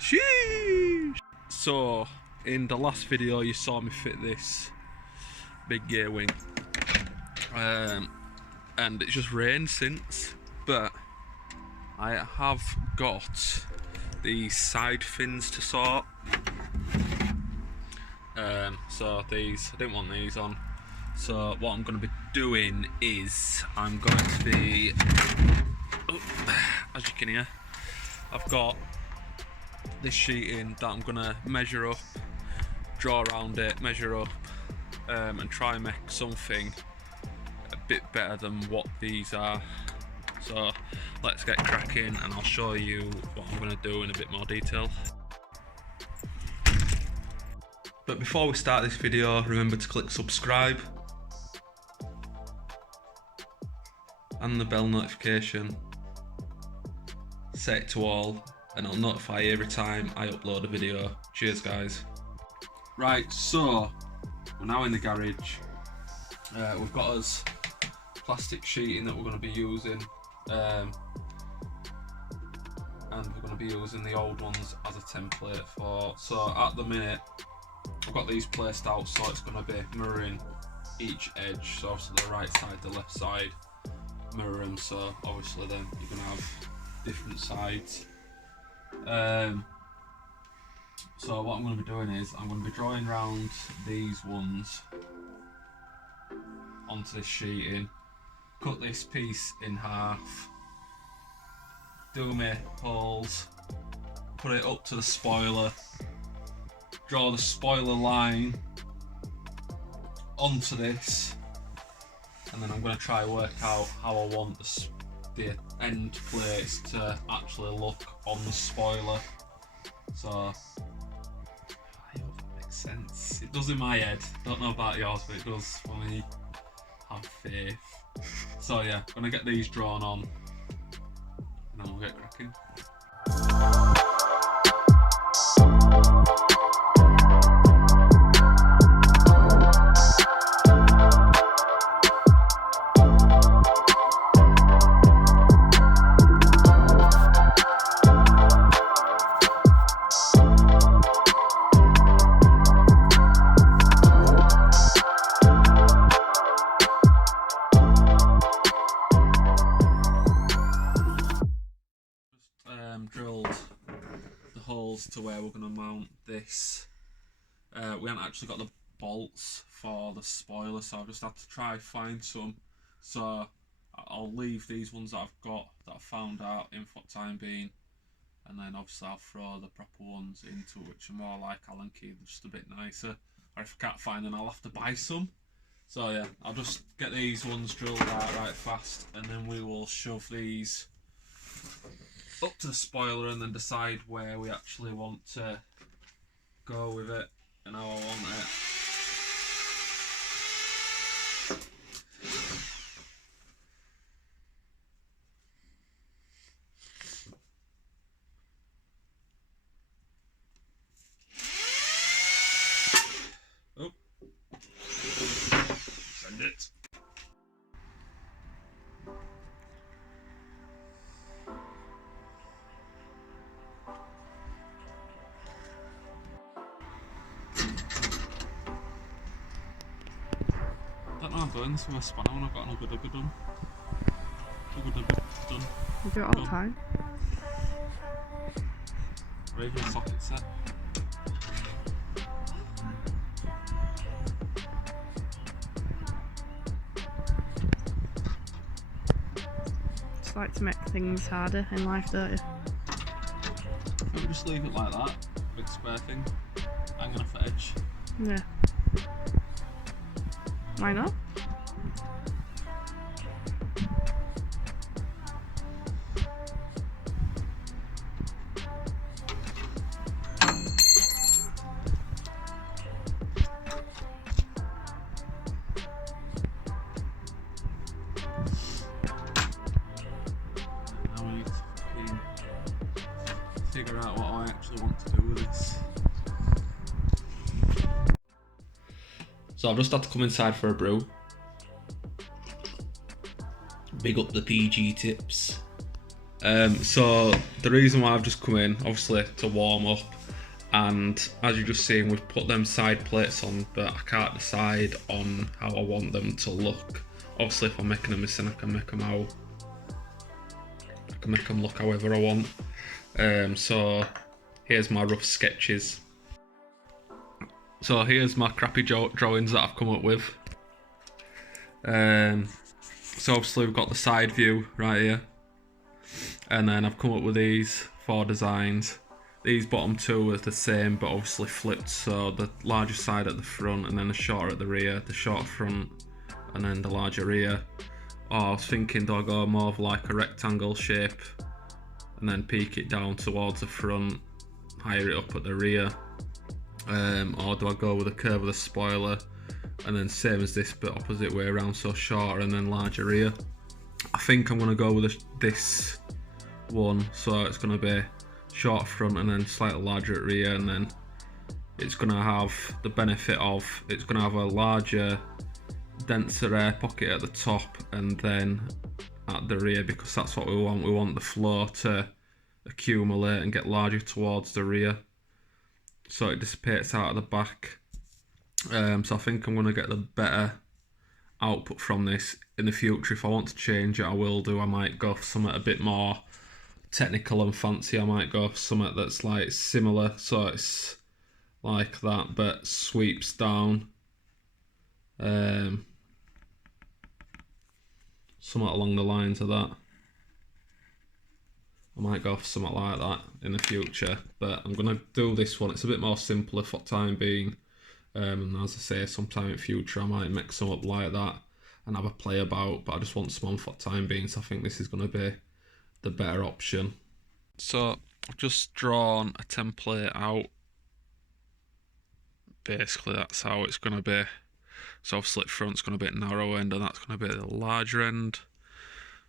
Sheesh! So, in the last video you saw me fit this big gear wing. And it's just rained since, but I have got these side fins to sort. So these, I didn't want these on. So what I'm going to be doing is I'm going to be, as you can hear, I've got this sheeting that I'm going to measure up, draw around it, measure up, and try and make something a bit better than what these are. So let's get cracking and I'll show you what I'm going to do in a bit more detail. But before we start this video, remember to click subscribe and the bell notification. Set it to all and it'll notify you every time I upload a video. Cheers guys. Right, so we're now in the garage. We've got us plastic sheeting that we're going to be using, and we're going to be using the old ones as a template for. So at the minute I've got these placed out so it's going to be mirroring each edge, so obviously the right side, the left side, mirror them, so obviously then you're going to have different sides. So what I'm going to be doing is I'm going to be drawing around these ones onto this sheeting, cut this piece in half, do my holes, put it up to the spoiler, draw the spoiler line onto this, and then I'm going to try and work out how I want the end plates to actually look on the spoiler. So I hope that makes sense. It does in my head, don't know about yours, but it does for me. Have faith. So yeah, I'm going to get these drawn on and then we'll get cracking. Drilled the holes to where we're going to mount this. We haven't actually got the bolts for the spoiler, so I've just had to try find some. So I'll leave these ones that I've got, that I've found out in for the time being, and then obviously I'll throw the proper ones into which are more like Allen key, just a bit nicer. Or if I can't find them, I'll have to buy some. So yeah, I'll just get these ones drilled out right fast, and then we will shove these up to the spoiler and then decide where we actually want to go with it and how I want it. Oh, send it. I'm doing this with a spanner when I've got an ugga done. Done. You do it all the time. Or even a socket set. Just like to make things harder in life, don't you? Maybe just leave it like that, big square thing, hanging off the edge. Yeah. Why not? Now we need to figure out what I actually want to do with this. So I've just had to come inside for a brew. Big up the PG tips. So the reason why I've just come in, obviously to warm up, and as you've just seen, we've put them side plates on, but I can't decide on how I want them to look. Obviously if I'm making a missing, I can make them look however I want. So here's my rough sketches. So here's my crappy drawings that I've come up with. So obviously we've got the side view right here, and then I've come up with these 4 designs. These bottom 2 are the same but obviously flipped, so the larger side at the front and then the shorter at the rear, the short front and then the larger rear. Or I was thinking, do I go more of like a rectangle shape and then peak it down towards the front, higher it up at the rear, or do I go with a curve of the spoiler and then same as this but opposite way around, so shorter and then larger rear. I think I'm going to go with this one, so it's going to be short front and then slightly larger at rear, and then it's going to have the benefit of it's going to have a larger, denser air pocket at the top and then at the rear, because that's what we want. We want the flow to accumulate and get larger towards the rear, so it dissipates out of the back. So I think I'm going to get the better output from this. In the future, if I want to change it, I will do. I might go for something a bit more technical and fancy. I might go for something that's like similar, so it's like that but sweeps down. Somewhat along the lines of that. I might go for something like that in the future, but I'm going to do this one. It's a bit more simpler for the time being. And as I say, sometime in the future I might mix some up like that and have a play about, but I just want some on for the time being, so I think this is going to be the better option. So I've just drawn a template out. Basically that's how it's going to be. So obviously front's going to be narrow end and that's going to be the larger end.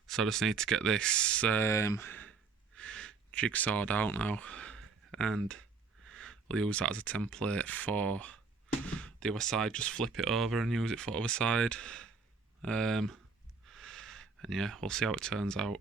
So I just need to get this jigsawed out now, and we'll use that as a template for the other side. Just flip it over and use it for the other side. And yeah, we'll see how it turns out.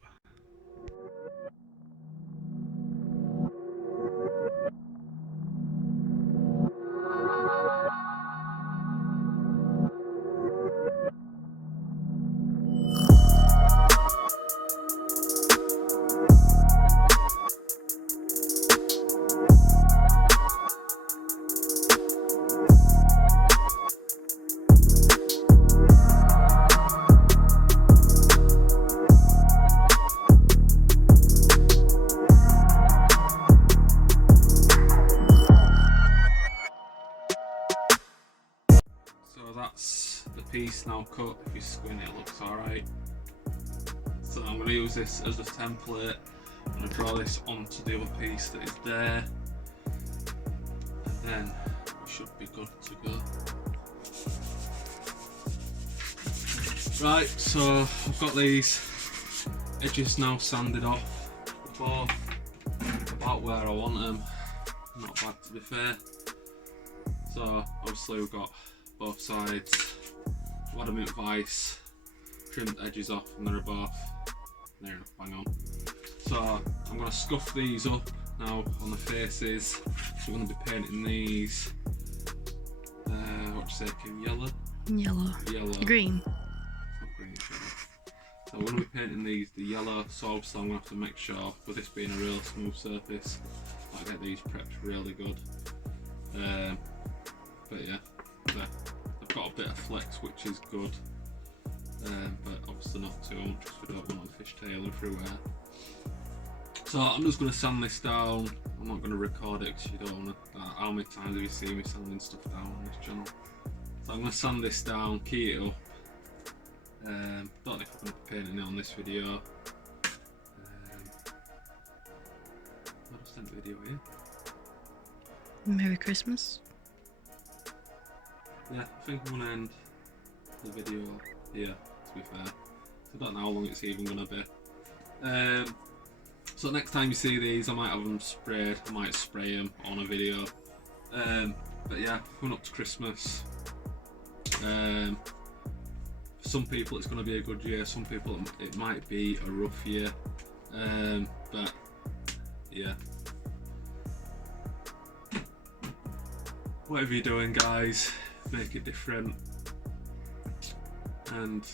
That's the piece now cut. If you squint it looks alright. So I'm going to use this as a template. I'm going to draw this onto the other piece that is there, and then we should be good to go. Right, so I've got these edges now sanded off. Both about where I want them. Not bad to be fair. So obviously we've got both sides, adamant vice, trimmed edges off, and they're both there enough, bang on. So I'm going to scuff these up now on the faces. So we're going to be painting these, what do you say, Kim? Yellow? Yellow. Green. It's not green, it's yellow. So we're going to be painting these the yellow, so obviously I'm going to have to make sure, with this being a real smooth surface, I get these prepped really good. But yeah. They've got a bit of flex, which is good, but obviously not too much because we don't want a fishtail everywhere. So I'm just going to sand this down. I'm not going to record it because you don't want to. How many times have you seen me sanding stuff down on this channel? So I'm going to sand this down, key it up. Don't know if I'm going to be painting it on this video. I'll just end the video here. Merry Christmas. Yeah, I think I'm going to end the video here, to be fair. So I don't know how long it's even going to be. So next time you see these, I might have them sprayed. I might spray them on a video. But yeah, coming up to Christmas. For some people it's going to be a good year. Some people it might be a rough year. But yeah, whatever you're doing, guys, make it different, and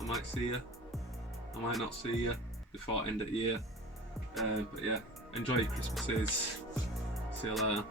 I might see you, I might not see you before end of the year. But yeah, enjoy your Christmases. See you later.